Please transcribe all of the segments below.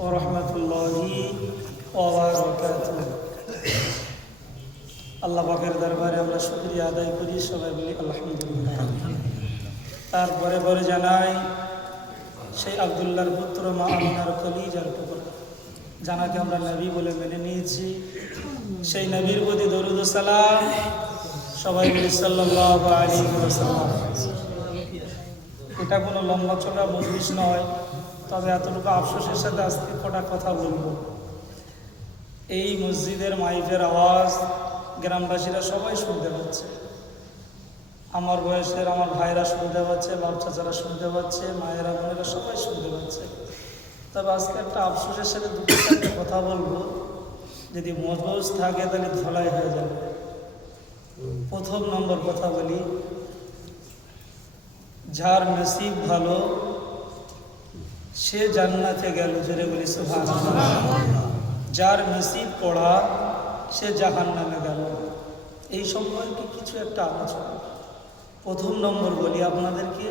ওয়া রাহমাতুল্লাহি ওয়া বারাকাতুহু। আল্লাহ পাকের দরবারে আমরা শুকরিয়া আদায় করি, সবাই বলি আলহামদুলিল্লাহ। তারপরে পরে জানাই সেই আব্দুল্লাহর পুত্র মা আমিনার কলিজার টুকরা, জানাকে আমরা নবী বলে মেনে নিয়েছি, সেই নবীর প্রতি দরুদ ও সালাম সবাই বলি সাল্লাল্লাহু আলাইহি ওয়াসাল্লাম। এটা কোনো লম্বা চড়া মজলিস নয়, তবে এতটুকু আফসোসের সাথে আজকে কটা কথা বলবো। এই মসজিদের মাইকের আওয়াজ গ্রামবাসীরা সবাই শুনতে পাচ্ছে, আমার বয়সের আমার ভাইরা শুনতে পাচ্ছে, বাপ চাচারা শুনতে পাচ্ছে, মায়েরা বোনেরা সবাই শুনতে পাচ্ছে। তবে আজকে একটা আফসোসের সাথে দুটোর সাথে কথা বলবো, যদি মজবুজ থাকে তাহলে ধলাই হয়ে যাবে। প্রথম নম্বর কথা বলি, যার নসিব ভালো সে জান্নাতে গেল, জোরে বলি সুবহানাল্লাহ। যার নসিব পড়া সে জাহান্নামে গেল। এই সম্পর্কে কিছু একটা আলোচনা। প্রথম নম্বর বলি আপনাদেরকে,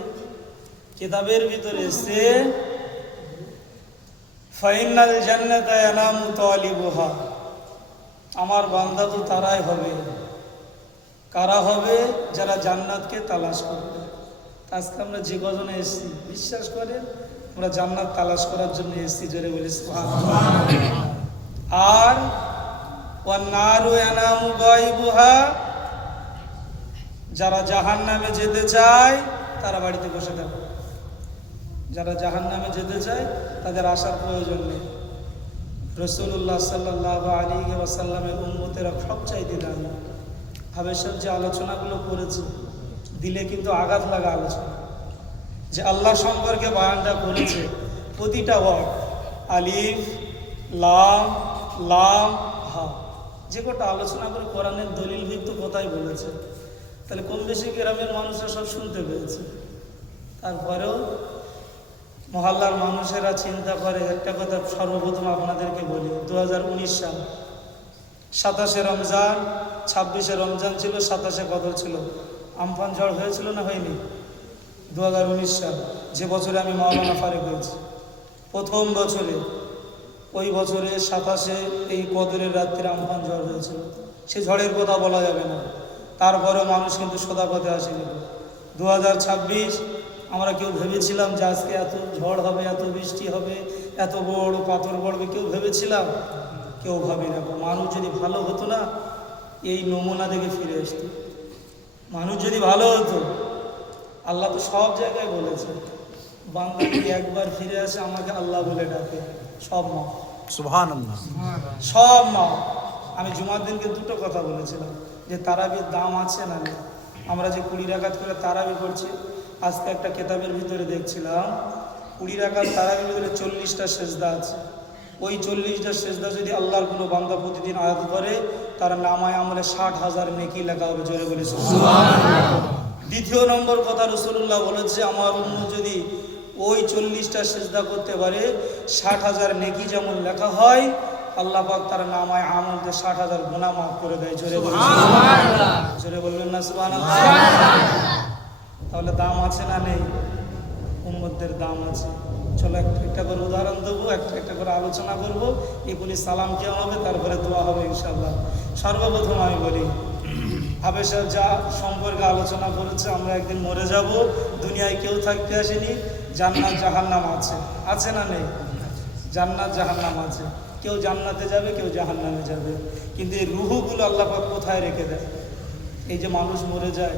কিতাবের ভিতরে এসে ফাইনাল জান্নাতা ইয়ানামু তালিবুহা, আমার বান্দা তো তারাই হবে। কারা হবে? যারা জান্নাতকে তালাশ করবে। আজকে আমরা যে কজনে এসেছি, বিশ্বাস করেন আমরা জান্নাত তালাশ করার জন্য এসেছি, জোরে বলি সুবহানাল্লাহ। আর ওয়ান নারু ইয়ানামু গায়বুহা, যারা জাহান্নামে যেতে চায় তারা বাড়িতে বসে থাকে। যারা জাহান্নামে যেতে চায় তাদের আসার প্রয়োজন নেই। রাসূলুল্লাহ সাল্লাল্লাহু আলাইহি ওয়াসাল্লামের উম্মতেরা সবচাইতে দামি। হাবেশার যে আলোচনাগুলো করেছে, দিলে কিন্তু আঘাত লাগা আলোচনা। যে আল্লাহ সম্পর্কে বয়ানটা করেছে, প্রতিটা ওয়ার্ড আলিফ লাম লাম হা, যে কটা আলোচনা করে কোরআনের দলিল ভিত্তিক কথাই বলেছে, তাহলে কম বেশি গ্রামের মানুষরা সব শুনতে পেয়েছে। তারপরেও মহল্লার মানুষেরা চিন্তা করে একটা কথা সর্বপ্রথম আপনাদেরকে বলি, 2019 সাল 27শে রমজান, 26শে রমজান ছিল, 27শে কদর ছিল। আমফান ঝড় হয়েছিল না হয়নি? 2019 সাল, যে বছরে আমি মাওলানা ফারেক হয়েছি, প্রথম বছরে, ওই বছরে 27শে এই কদরের রাত্রে আমফান ঝড় হয়েছিল। সে ঝড়ের কথা বলা যাবে না। তারপরেও মানুষ কিন্তু সোদা পথে আসেনি। 2026 আমরা কেউ ভেবেছিলাম যে আজকে এত ঝড় হবে, এত বৃষ্টি হবে, এত বড় পাথর পড়বে, কেউ ভেবেছিলাম? কেউ ভাবি না। মানুষ যদি ভালো হতো না, এই নমুনা থেকে ফিরে আসতো। মানুষ যদি ভালো হতো, আল্লাহ তো সব জায়গায় বলেছে, বান্দা যদি একবার ফিরে আসে আমাকে আল্লাহ বলে ডাকে, সব মা সুবহানাল্লাহ, সব মা। আমি জুমার দিনকে দুটো কথা বলেছিলাম, যে তারাবির দাম আছে না নেই। আমরা যে 20 রাকাত করে তারাবি করছি, আজকে একটা কেতাবের ভিতরে দেখছিলাম 20 রাকাত তারাবির ভিতরে 40টা সেজদা আছে। ওই 40টা সেজদা যদি আল্লাহর কোনো বান্দা প্রতিদিন আয়াত করে, তার নামায় আমলে 60,000 নেকি লেখা হবে, জোরে বলে সুবহানাল্লাহ। দ্বিতীয় নম্বর কথা, রাসূলুল্লাহ বলেছে আমার উম্মত যদি ওই 40টা সেজদা করতে পারে, 60,000 নেকি যেমন লেখা হয়, আল্লাহ পাক তার নামায় আমলতে 60,000 গুনাহ মাফ করে দেয়, জোরে বলে সুবহানাল্লাহ। জোরে বলবেন না সুবহানাল্লাহ? তাহলে দাম আছে না নেই? উম্মতদের দাম আছে। চলো একটা করে উদাহরণ দেবো, একটা করে আলোচনা করবো। এগুলি সালাম কেমন হবে, তারপরে দোয়া হবে ইনশাআল্লাহ। সর্বপ্রথম আমি বলি, হাবেশা যা সম্পর্কে আলোচনা করেছে, আমরা একদিন মরে যাব, দুনিয়ায় কেউ থাকতে আসেনি। জান্নাত জাহান্নাম আছে, আছে না নেই? জান্নাত জাহান্নাম আছে। কেউ জান্নাতে যাবে, কেউ জাহান্নামে যাবে। কিন্তু এই রুহুগুলো আল্লাহ পাক কোথায় রেখে দেয়? এই যে মানুষ মরে যায়,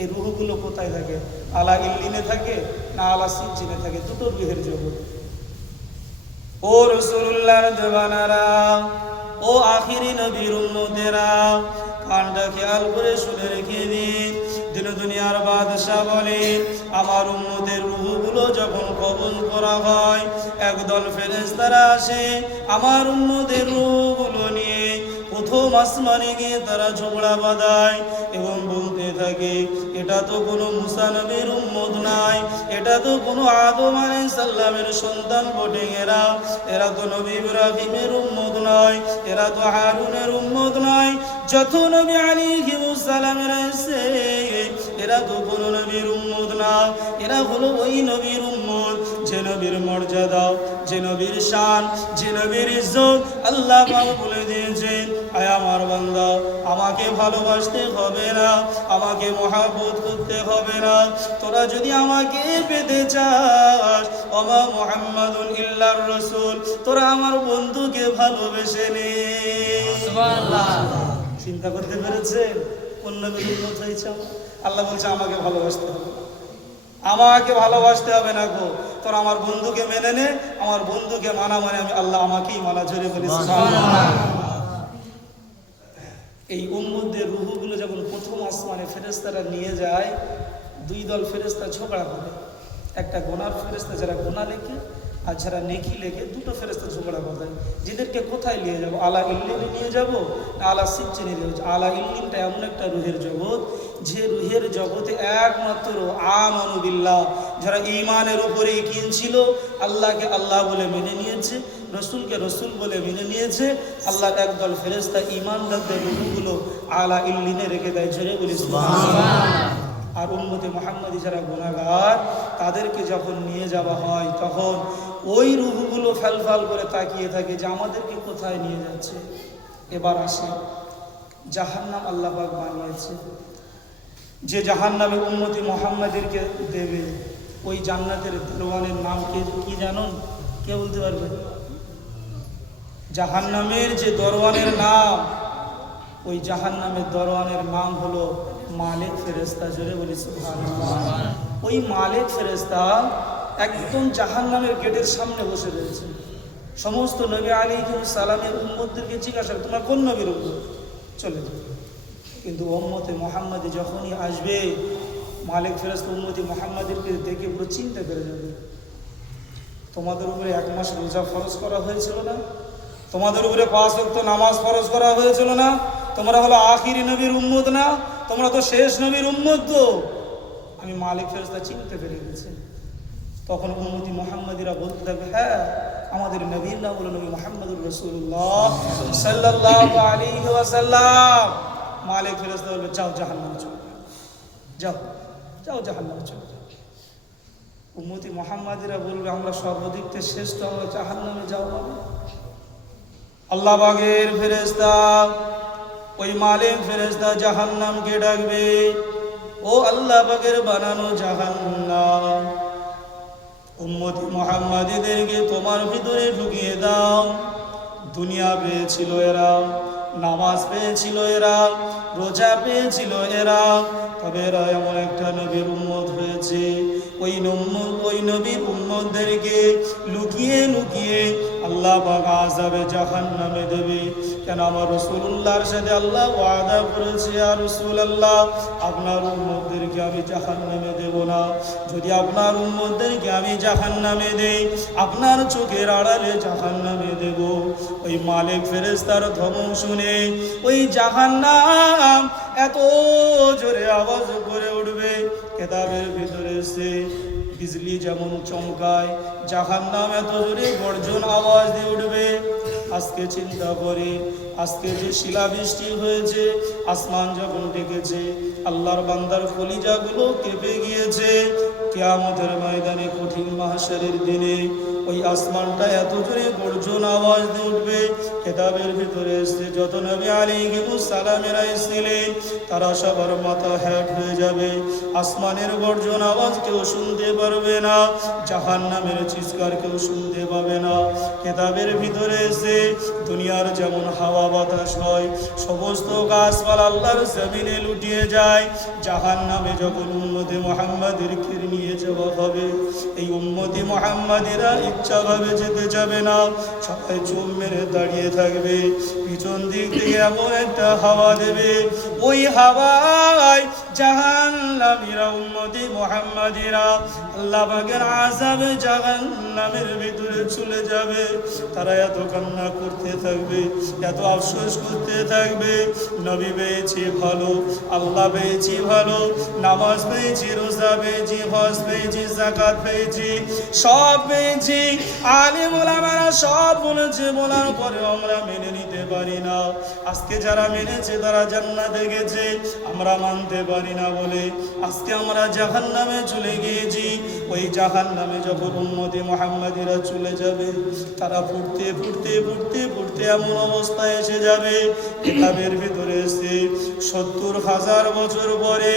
এই রুহুগুলো কোথায় থাকে? আলা ইল্লিনে থাকে না আলা সিজ্জিনে থাকে? দুটো রুহের জগৎ। ও রাসূলুল্লাহর দেওয়ানারা, ও আখিরি নবীর উম্মতেরা, কানটা খেয়াল করে শুনে রেখে দিন। দিন দুনিয়ার বাদশা বলে, আমার উম্মতের রূহগুলো যখন কবুল করা হয়, একদল ফেরেশতারা আসে আমার উম্মতের রূহগুলো নিয়ে প্রথম আসমানে গিয়ে তারা ঝগড়া বাঁধায় এবং বলতে থাকে, এটা তো কোনো মুসা নবীর উম্মত নাই, এটা তো কোনো আদম আলাইহিস সালামের সন্তান বটে। এরা তো নবী ইব্রাহিমের উম্মত নয়, এরা তো হারুনের উম্মত নয়। যত নবী আলাইহিস সালামেরা এসে, এরা তো কোনো নবীর উম্মত না, এরা হলো ওই নবীর উম্মত যে যে নবীর মর্যাদা, যে নবীর শান, যে নবীর ইজ্জত আল্লাহ পাক বলে দিয়েছেন, আয় আমার বান্দা, আমাকে ভালোবাসতে হবে না, আমাকে মহব্বত করতে হবে না, তোরা যদি আমাকে পেতে চাস, ওমা মুহাম্মাদুন ইল্লার রাসূল, তোরা আমার বন্ধুকে ভালোবেসে নে। সুবহানাল্লাহ। চিন্তা করতে পেরেছেন কোন নবীর উম্মত হয়েছে? আল্লাহ বলছে আমাকে ভালোবাসতে হবে, আমাকে ভালোবাসতে হবে না গো, তোরা আমার বন্ধুকে মেনে নে। আমার বন্ধুকে মানা মানে আমি আল্লাহ আমাকেই মানা, জোরে বলি সুবহানাল্লাহ। এই উম্মতদের রূহগুলো যখন প্রথম আসমানে ফেরেশতারা নিয়ে যায়, দুই দল ফেরেশতা ঝগড়া করে। একটা গোনার ফেরেশতা যারা গোনা লেখে, আর যারা নেকি লেখে, দুটো ফেরেশতা ঝগড়া করে। যেদেরকে কোথায় নিয়ে যাব? আলা ইল্লিনে নিয়ে যাব না আলা সিজ্জিনে নিয়ে যাব? আলা ইল্লিনটা এমন একটা রুহের জগৎ, যে রুহের জগতে একমাত্র আমানু বিল্লাহ, যারা ঈমানের উপরে ইকিন ছিল, আল্লাহকে আল্লাহ বলে মেনে নিয়েছে, রসুলকে রসুল বলে মেনে নিয়েছে, আল্লাহর একদল ফেরেশতা ঈমানদারদের রূহগুলো আলা ইল্লিনে রেখে দেয়, জোরে বলি সুবহানাল্লাহ। আর উম্মতে মুহাম্মাদি যারা গুনাহগার, তাদেরকে যখন নিয়ে যাওয়া হয়, তখন ওই রূহগুলো ফালফাল করে তাকিয়ে থাকে যে আমাদেরকে কোথায় নিয়ে যাচ্ছে। এবার আসে জাহান্নাম। আল্লাহ পাক বানিয়েছে যে জাহান্নামে উম্মতি মুহাম্মাদিরকে দেবে, ওই জান্নাতের দরওয়ানের নাম কি জানুন? কে বলতে পারবে? জাহান্নামের যে দরওয়ানের নাম, ওই জাহান্নামের দরওয়ানের নাম হলো মালিক ফেরেশতা, জোরে বলি সুবহানাল্লাহ। ওই মালিক ফেরেশতা একদম জাহান্নামের গেটের সামনে বসে রয়েছে। সমস্ত নবী আলাইহিস সালামের উম্মতদেরকে জিজ্ঞাসা করে, তোমরা কোন নবীর উম্মত? চলে যাও। কিন্তু উম্মতে মুহাম্মাদি যখনই আসবে, মালিক ফেরেশতা উম্মতি মুহাম্মাদিরকে দেখে পুরো চিন্তা করে যাবে। তোমাদের উপরে 1 মাস রোজা ফরজ করা হয়েছিল না? তোমাদের উপরে 5 ওয়াক্ত নামাজ ফরজ করা হয়েছিল না? তোমরা হলো আখিরি নবীর উম্মত না? তোমরা তো শেষ নবীর উম্মত। তো আমি মালিক ফেরেশতা চিনতে পেরে গেছি। তখন উম্মতি মুহাম্মাদিরা বলতে থাকবে, হ্যাঁ আমাদের নবীর নাম হলো নবী মুহাম্মদুর রাসূলুল্লাহ সাল্লাল্লাহু আলাইহি ওয়াসাল্লাম। মালিক ফেরেশতা বলবে, যাও জাহান্নামে চলে যাও, যাও যাও জাহান্নামে চলে যাও। উম্মতি মুহাম্মাদিরা বলবে, আমরা সর্বদিক থেকে শ্রেষ্ঠ, আমরা জাহান্নামে যাও মানে? আল্লাহ পাকের ফেরেশতা ওই মালিক ফেরেশতা জাহান্নামকে ডাকবে, ও আল্লাহ পাকের বানানো জাহান্নাম, উম্মতি মুহাম্মাদিদেরকে তোমার ভিতরে ঢুকিয়ে দাও। দুনিয়া পেয়েছিল এরা, নামাজ পেয়েছিল এরা, রোজা পেয়েছিল এরা, তবে এরা এমন একটা নবীর উম্মত হয়েছে, ওই নবীর উম্মতদেরকে লুকিয়ে লুকিয়ে আল্লাহ পাক আযাবে জাহান্নামে দেবে। কেন? আমার রাসূলুল্লাহর সাথে আল্লাহ ওয়াদা করেছে, ইয়া রাসূলুল্লাহ, আপনার উম্মতদেরকে আমি জাহান্নামে দেব না। যদি আপনার উম্মতদেরকে আমি জাহান্নামে দেই, আপনার চোখের আড়ালে জাহান্নামে দেব। ওই মালিক ফেরেশতার ধমক শুনে ওই জাহান্নাম এত জোরে আওয়াজ করে উঠবে, কিতাবের ভিতরে সে বিজলি যেমন চমকায়, জাহান্নাম এত জোরে গর্জন আওয়াজ দিয়ে উঠবে। আজকে চিন্তা করে, আজকে যে শিলাবৃষ্টি হয়েছে, আসমান যখন ডেকেছে, আল্লাহর বান্দার কলিজাগুলো কেঁপে গিয়েছে। কিয়ামতের ময়দানে, কঠিন মাহশারের দিনে ওই আসমানটা এত জোরে গর্জন আওয়াজ দিয়ে উঠবে। কিতাবের ভিতরে এসে যত নবী আলাইহিস সালামেরা এসেছিলেন, তারা সবার মাথা হ্যাট হয়ে যাবে। আসমানের গর্জন আওয়াজ কেউ শুনতে পারবে না, জাহান্নামের চিৎকার কেউ শুনতে পাবে না। কিতাবের ভিতরে এসে দুনিয়ার যেমন হাওয়া বাতাস হয়, সমস্ত গাছপালা আল্লাহর জমিনে লুটিয়ে যায়, জাহান্নামে যখন উম্মতে মুহাম্মাদিরকে নিয়ে যাওয়া হবে, এই উম্মতি মুহাম্মাদিরা ইচ্ছাভাবে যেতে যাবে না, সবাই চুপ মেরে দাঁড়িয়ে থাকবে। পিছন দিক থেকে এমন একটা হাওয়া দেবে, ওই হাওয়ায় জাহান্নামীরা উম্মতি মুহাম্মাদিরা আল্লাহ পাকের আযাবে জাহান্নামের ভিতরে চলে যাবে। তারা এত কান্না করতে থাকবে, এত আফসোস করতে থাকবে, নবী পেয়েছি ভালো, আল্লাহ পেয়েছি ভালো, নামাজ পেয়েছি, রোজা পেয়েছি, হজ পেয়েছি, যাকাত পেয়েছি, সব পেয়েছি, আলিম ওলামারা সব বলেছে, বলার পরে আমরা মেনে নিতে পারি না। আজকে যারা মেনেছে তারা জান্নাতে গেছে, আমরা মানতে পারি না বলে আজকে আমরা জাহান্নামে চলে গিয়েছি। ওই জাহান্নামে যখন উম্মতে মুহাম্মাদিরা চলে যাবে, তারা ফুটতে ফুটতে ফুটতে ফুটতে এমন অবস্থায় এসে যাবে, কিতাবের ভিতরে এসে 70,000 বছর পরে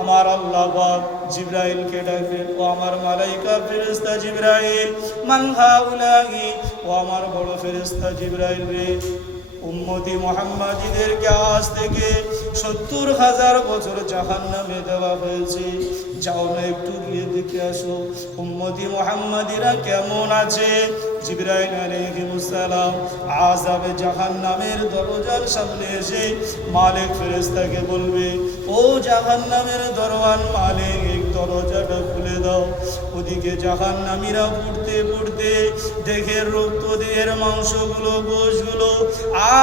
আমার আল্লাহ পাক জিবরাইলকে ডাকবেন, ও আমার মালাইকা ফেরেশতা জিবরাইল, মান হাউলাহি, ও আমার বড় ফেরেশতা জিবরাইল রে, উম্মতি মুহাম্মাদীদেরকে আজ থেকে 70,000 বছর জাহান্নামে দেওয়া হয়েছে, যাও না একটু গিয়ে দেখে আসো উম্মতি মুহাম্মাদীরা কেমন আছে। জিবরাইল আলাইহিস সালাম আযাবে জাহান্নামের দরজার সামনে এসে মালিক ফেরেশতাকে বলবে, ও জাহান্নামের দরওয়ান মালিক, এই দরজাটা খুলে দাও। ওদিকে জাহান্নামীরা ফুটতে ফুটতে দেহের রক্ত, দেহের মাংসগুলো, গোশগুলো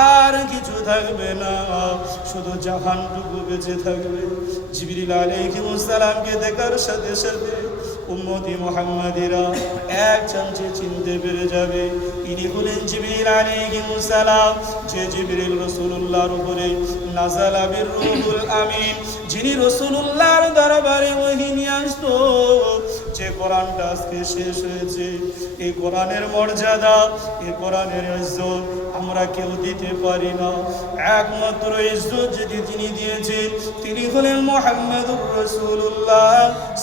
আর কিছু থাকবে না, শুধু জাহান্নামটুকু বেঁচে থাকবে। জিবরিল আলাইহিস সালামকে দেখার সাথে সাথে উম্মতি মুহাম্মাদীরা এক চান্সে চিনতে পেরে যাবে ইনি হলেন জিবরিল আলাইহিস সালাম, যে জিবরিল রাসূলুল্লাহর উপরে নাযালা বির রূহুল আমিন, যিনি রাসূলুল্লাহর দরবারে ওহী নিয়ে আসতো। যে কোরআনটা আজকে শেষ হয়েছে, এই কোরআনের মর্যাদা, এই কোরআনের ইজ্জত আমরা কেউ দিতে পারি না। একমাত্র ইজ্জত যদি তিনি দিয়েছেন, তিনি হলেন মুহাম্মদুর রাসূলুল্লাহ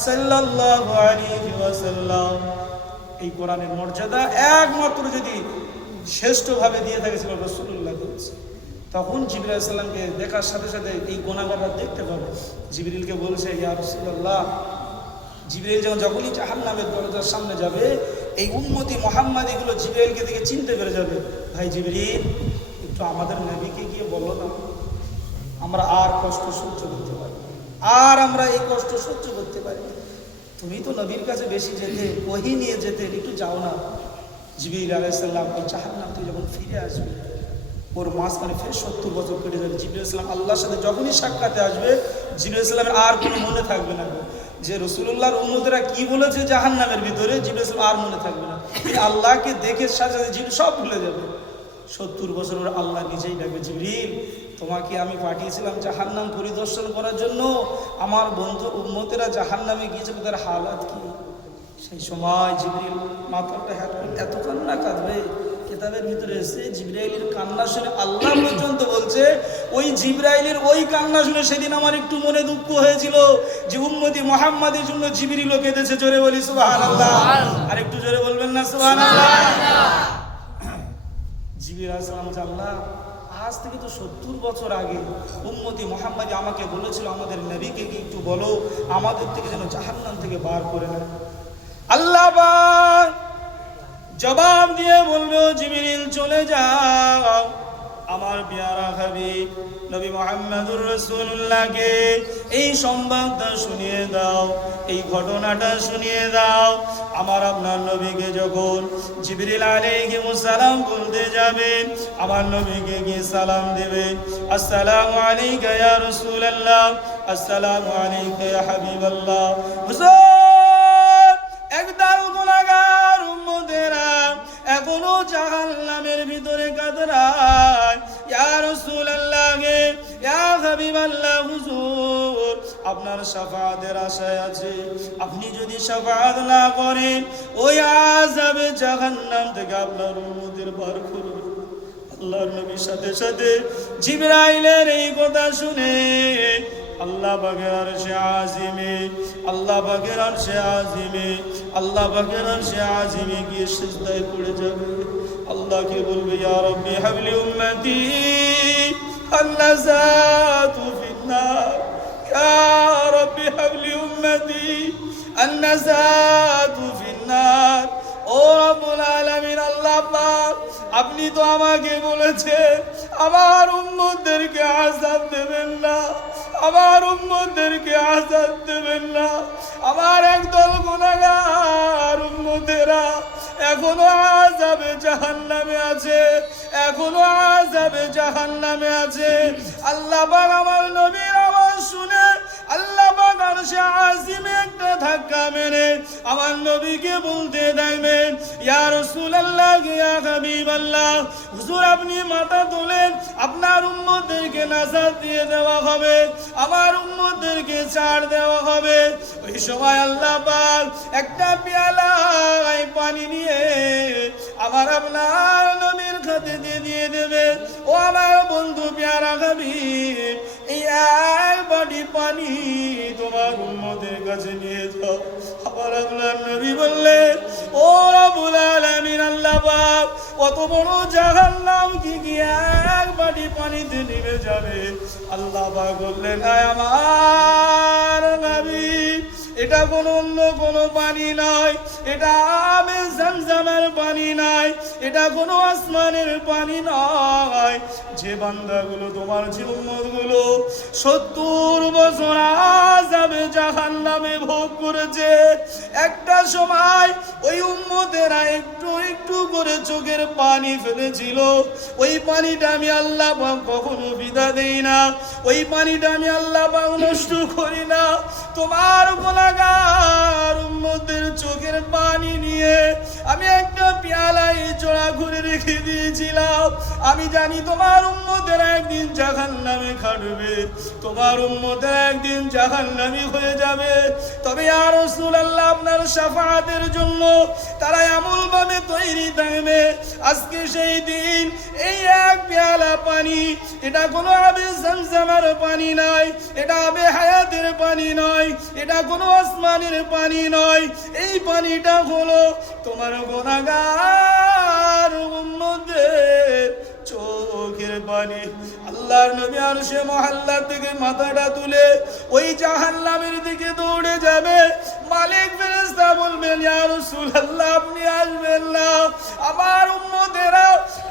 সাল্লাল্লাহু আলাইহি ওয়াসাল্লাম। এই কোরআনের মর্যাদা একমাত্র যদি শ্রেষ্ঠভাবে দিয়ে থাকেছিল রাসূলুল্লাহ, তখন জিবরিল আলাইহিস সালামকে দেখার সাথে সাথে এই গুনাহগাররা দেখতে পাবে। জিবরিলকে বলছে, ইয়া রাসূলুল্লাহ, জিবরিল যখনই জাহান্নামের দরজার সামনে যাবে, এই উম্মতি মুহাম্মাদীগুলো জিবরিলকে দেখে চিনতে পেরে যাবে। ভাই জিবরিল, একটু আমাদের নবীকে গিয়ে বলো না, আমরা আর কষ্ট সহ্য করতে পারি, আর আমরা এই কষ্ট সহ্য করতে পারি। তুমি তো নবীর কাছে বেশি যেতে, ওহী নিয়ে যেতে, একটু যাও না। জিবরিল আলাইহিস সালাম এই জাহান্নাম থেকে যখন ফিরে আসবে, ওর মাঝখানে ফের 70 বছর কেটে যাবে। জিবরিল আলাইহিস সালাম আল্লাহর সাথে যখনই সাক্ষাতে আসবে, জিবরিল আলাইহিস সালামের আর কোনো মনে থাকবে না যে রাসূলুল্লাহর উম্মতেরা কি বলেছে জাহান্নামের ভিতরে, জিবরিল আলাইহিস সালাম আর মনে থাকবে না। তিনি আল্লাহকে দেখে সাথে সাথে জিবরিল সব ভুলে যাবে। 70 বছর পর আল্লাহ নিজেই ডাকবে, জিবরিল, তোমাকে আমি পাঠিয়েছিলাম জাহান্নাম পরিদর্শন করার জন্য, আমার বন্ধু উম্মতেরা জাহান্নামে গিয়েছে, তাদের হালাত কি। সেই সময় জিবরিল মাথাটা হাত করে এত কান্না কাঁদবে। কিতাবের ভিতরে এসে জিবরাইলের কান্না শুনে আল্লাহ পর্যন্ত বলছে, ওই জিবরাইলের ওই কান্না শুনে সেদিন আমার একটু মনে দুঃখ হয়েছিল যে উম্মতি মুহাম্মাদের জন্য জিবরিলও কেঁদেছে। জোরে বলি সুবহানাল্লাহ। আর একটু জোরে বলবেন না সুবহানাল্লাহ। জিবরিল আলাইহিস সালাম বলছে, আল্লাহ, আজ থেকে তো 70 বছর আগে উম্মতি মুহাম্মাদি আমাকে বলেছিল, আমাদের নবীকে কি একটু বলো আমাদের থেকে যেন জাহান্নাম থেকে বার করে নেয়। আল্লাহ পাক জবাব দিয়ে বলবে, জিবরিল চলে যাও, আমার পেয়ারা হাবিব নবী মুহাম্মদুর রাসূলুল্লাহকে এই সংবাদটা শুনিয়ে দাও, এই ঘটনাটা শুনিয়ে দাও। আমার আপনার নবীকে যখন জিবরিল আলাইহিস সালাম বলতে যাবেন, আমার নবীকে গিয়ে সালাম দেবে, আসসালামু আলাইকা ইয়া রাসূলুল্লাহ, আসসালামু আলাইকা ইয়া হাবিবাল্লাহ। হুজুর, একদল গুনাহগার উম্মতেরা এখনো জাহান্নামের ভিতরে কাতরায়, ইয়া রাসূলুল্লাহ, ইয়া হাবিবাল্লাহ, হুজুর আপনার শাফাআতের আশায় আছে, আপনি যদি শাফাআত না করেন ওই আযাবে জাহান্নাম থেকে আপনার উম্মতের বার করুন। আল্লাহর নবীর সাথে সাথে জিবরাইলের এই কথা শুনে আল্লাহ পাকের আরশে আজিমে, আল্লাহ পাকের আরশে আজিমে, আল্লাহ পাকের আরশে আজিমে গিয়ে সিজদায় পড়ে যাবে। আল্লাহকে বলবে, ইয়া রাব্বি হাবলি উম্মতি আন্নাজাতু ফিন্নার, ইয়া রাব্বি হাবলি উম্মতি আন্নাজাতু ফিন্নার। ও রব্বুল আলামিন, আল্লাহ পাক, আপনি তো আমাকে বলেছেন আমার উম্মতদেরকে আযাব দেবেন না, আমার উম্মতদেরকে আযাব দেবেন না। আমার একদল গুনাহগার উম্মতেরা এখনো আযাবে জাহান্নামে আছে, এখনো আযাবে জাহান্নামে আছে। আল্লাহ পাক আমার নবীর আওয়াজ শুনে আল্লাহ পাক আরশে আজিমে একটা ধাক্কা মেরে আমার নবীকে বলতে থাকবেন, ইয়া রাসূলুল্লাহ, ইয়া হাবিবাল্লাহ, হুজুর আপনি মাথা তোলেন, আপনার উম্মতদেরকে নাজাত দিয়ে দেওয়া হবে, আমার উম্মতদেরকে ছাড় দেওয়া হবে। ওই সময় আল্লাহ পাক একটা পেয়ালায় পানি নিয়ে আমার আপনার নবীর হাতে দিয়ে দেবে। ও আমার বন্ধু প্যারা হাবিব, এই এক বাটি পানি তোমার উম্মতের কাছে নিয়ে যাও। আবার আপনার নবী বললেন, ও রব্বুল আলামিন, আল্লাহ পাক কত বড় জাহান্নাম কি এক বাটি পানিতে নেমে যাবে। আল্লাহ পাক বললেন, আয় আমার নবী, এটা কোনো অন্য কোনো পানি নয়, এটা আবে জমজমের পানি নয়, এটা কোনো আসমানের পানি নয়। যে বান্দাগুলো তোমার যে উম্মতগুলো 70 বছর আযাবে জাহান্নামে ভোগ করেছে, একটা সময় ওই উম্মতেরা একটু একটু করে চোখের পানি ফেলেছিল, ওই পানিটা আমি আল্লাহ পাক কখনো বিদা দেই না, ওই পানিটা আমি আল্লাহ পাক নষ্ট করি না। তোমার গুনাহগার উম্মতের চোখের পানি নিয়ে আমি একটা পেয়ালায় জোড়া ঘুরে রেখে দিয়েছিলাম। আমি জানি তোমার উম্মতেরা একদিন জাহান্নামে খাটবে, তোমার উম্মতেরা একদিন জাহান্নামী হয়ে যাবে। তবে ইয়া রাসূলুল্লাহ, আপনার শাফাআতের জন্য তারা এমন ভাবে তৈরি থাকবে, আজকে সেই দিন এই এক পেয়ালা পানি, এটা কোনো আবে জমজমের পানি নয়, এটা আবে হায়াতের পানি নয়, এটা কোনো আসমানের পানি নয়, এই পানিটা হলো তোমার গুনাহগার উম্মতের চোখের পানি। আল্লাহর নবী আরশে মহল্লা থেকে মাথাটা তুলে ওই জাহান্নামের দিকে দৌড়ে যাবে। মালিক ফেরেশতা বলবেন, ইয়া রাসূলুল্লাহ, আপনি আসবেন না, আমার উম্মতেরা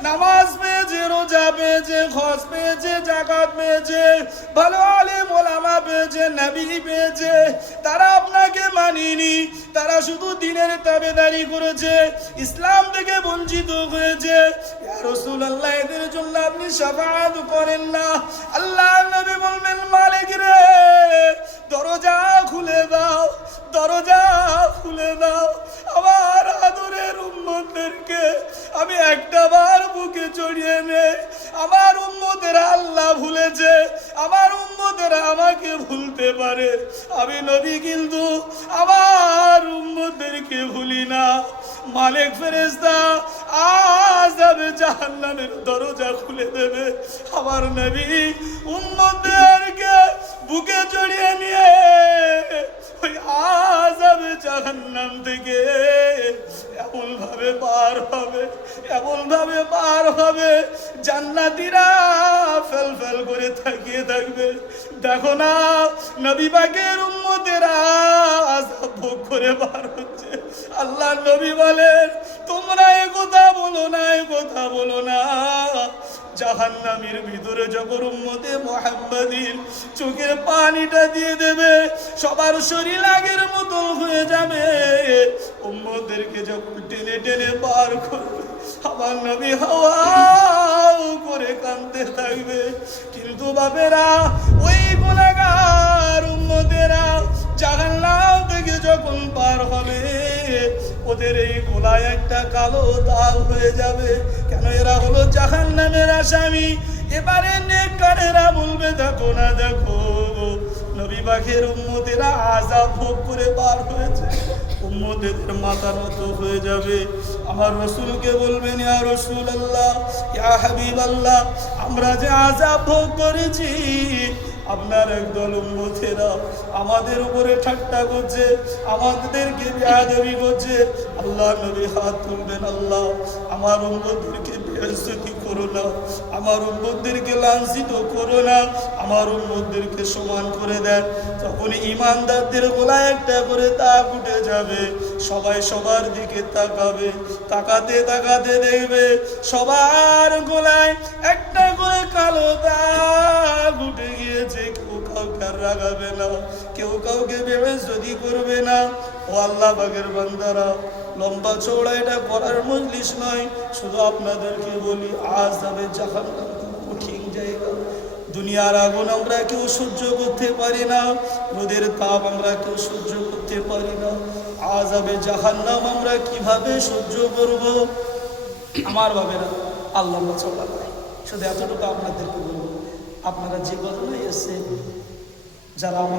নামাজ পেয়েছে, রোজা পেয়েছে, হজ পেয়েছে, যাকাত পেয়েছে, ভালো আলেম ওলামা পেয়েছে, নবী পেয়েছে, তারা আপনাকে মানেনি, তারা শুধু দ্বীনের তাবেদারি করেছে, ইসলাম থেকে বঞ্চিত হয়েছে। ইয়া রাসূলুল্লাহ, এদের জন্য আপনি শাফাআত করেন না। আল্লাহর নবী বলবেন, মালিক রে, দরজা খুলে দাও, দরজা খুলে দাও, আমার আদরের উম্মতদেরকে আমি একটা বার বুকে জড়িয়ে নে। আমার উম্মতেরা আল্লাহ ভুলেছে, আমার উম্মতেরা আমাকে ভুলতে পারে, আমি নবী কিন্তু আমার উম্মতদেরকে ভুলি না। মালিক ফেরেশতা আযাবে জাহান্নামের দরজা খুলে দেবে, আমার নবী উম্মতদেরকে বুকে জড়িয়ে নিয়ে ওই আযাবে জাহান্নাম থেকে এমন ভাবে পার হবে, এমন ভাবে পার হবে, জান্নাতীরা ফেল ফেল করে তাকিয়ে থাকবে। দেখো না, নবী পাকের উম্মতেরা আযাব ভোগ করে পার হচ্ছে। আল্লাহর নবী বলেন, তোমরা এই কথা বলো না, এই কথা বলো না। জাহান্নামের ভিতরে যখন উম্মতে মুহাম্মাদীর চোখের পানিটা দিয়ে দেবে, সবার শরীর আগের মতো হয়ে যাবে। উম্মতদেরকে যখন টেনে টেনে পার করবে, আমার নবী হাওয়া করে কাঁদতে থাকবে। কিন্তু বাবেরা, ওই গুনাহগার উম্মতেরা জাহান্নাম থেকে যখন পার হবে, ওদের এই গলায় একটা কালো দাগ হয়ে যাবে। কেন? এরা হলো জাহান্নামের আসামি। এবারে নেককারেরা বলবে, দেখো না, দেখো নবী পাকের উম্মতেরা আযাব ভোগ করে পার হয়েছে। উম্মতের মাথা নত হয়ে যাবে, আমার রাসূলকে বলবেন, ইয়া রাসূলুল্লাহ, ইয়া হাবিবাল্লাহ, আমরা যে আযাব ভোগ করেছি, আপনার একদল উম্মতেরা আমাদের উপরে ঠাট্টা করছে, আমাদেরকে বেয়াদবি করছে। আল্লাহ নবী হাত তুলবেন, আল্লাহ আমার উম্মতদেরকে বেইজ্জতি করো না, আমার উম্মতদেরকে লাঞ্ছিত করো না, আমার উম্মতদেরকে সমান করে দেন। তখন ঈমানদারদের গলায় একটা করে তাক উঠে যাবে, সবাই সবার দিকে তাকাবে, তাকাতে তাকাতে দেখবে সবার গলায় একটা করে কালো দাগ উঠে গিয়েছে। কেউ কাউকে আর রাগাবে না, কেউ কাউকে বেইজ্জতি করবে না। ও আল্লাহ পাকের বান্দারা, লম্বা চওড়া এটা করার মজলিস নয়, শুধু আপনাদেরকে বলি, আযাবে জাহান্নাম খুব কঠিন জায়গা। দুনিয়ার আগুন আমরা কেউ সহ্য করতে পারি না, রোদের তাপ আমরা কেউ সহ্য করতে পারি না, আযাবে জাহান্নাম আমরা কিভাবে সহ্য করব? আমার ভাবেরা, আল্লাহ চলা নাই। শুধু এতটুকু আপনাদেরকে বলবো, আপনারা যে ঘটনায় এসে যারা আমাদের